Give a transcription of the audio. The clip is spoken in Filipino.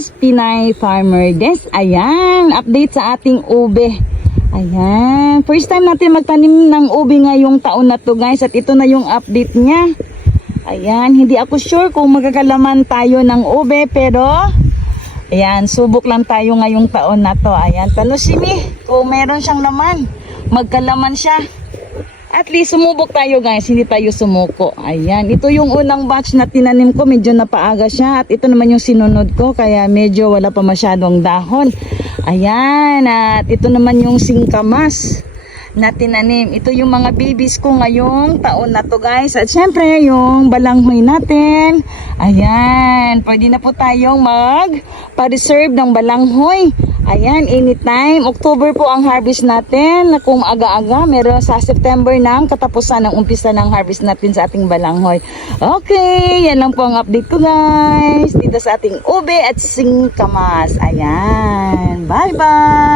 guys, Pinay Farmer Des. Ayan, update sa ating ube. Ayan, first time natin magtanim ng ube ngayong taon na to guys. At ito na yung update niya. Ayan, hindi ako sure kung magkakalaman tayo ng ube. Pero, ayan, subok lang tayo ngayong taon na to. Ayan, talusimi, kung meron siyang laman, magkalaman siya. At least sumubok tayo guys, hindi tayo sumuko. Ayan, ito yung unang batch na tinanim ko, medyo napaaga siya. At ito naman yung sinunod ko, kaya medyo wala pa masyadong dahon. Ayan, at ito naman yung singkamas na tinanim. Ito yung mga babies ko ngayong taon na to guys. At syempre yung balanghoy natin. Ayan, pwede na po tayong mag-reserve ng balanghoy. Ayan, anytime. October po ang harvest natin. Kung aga-aga, meron sa September ng katapusan ng umpisa ng harvest natin sa ating balanghoy. Okay, yan lang po ang update ko guys. Dito sa ating ube at singkamas. Ayan, bye-bye!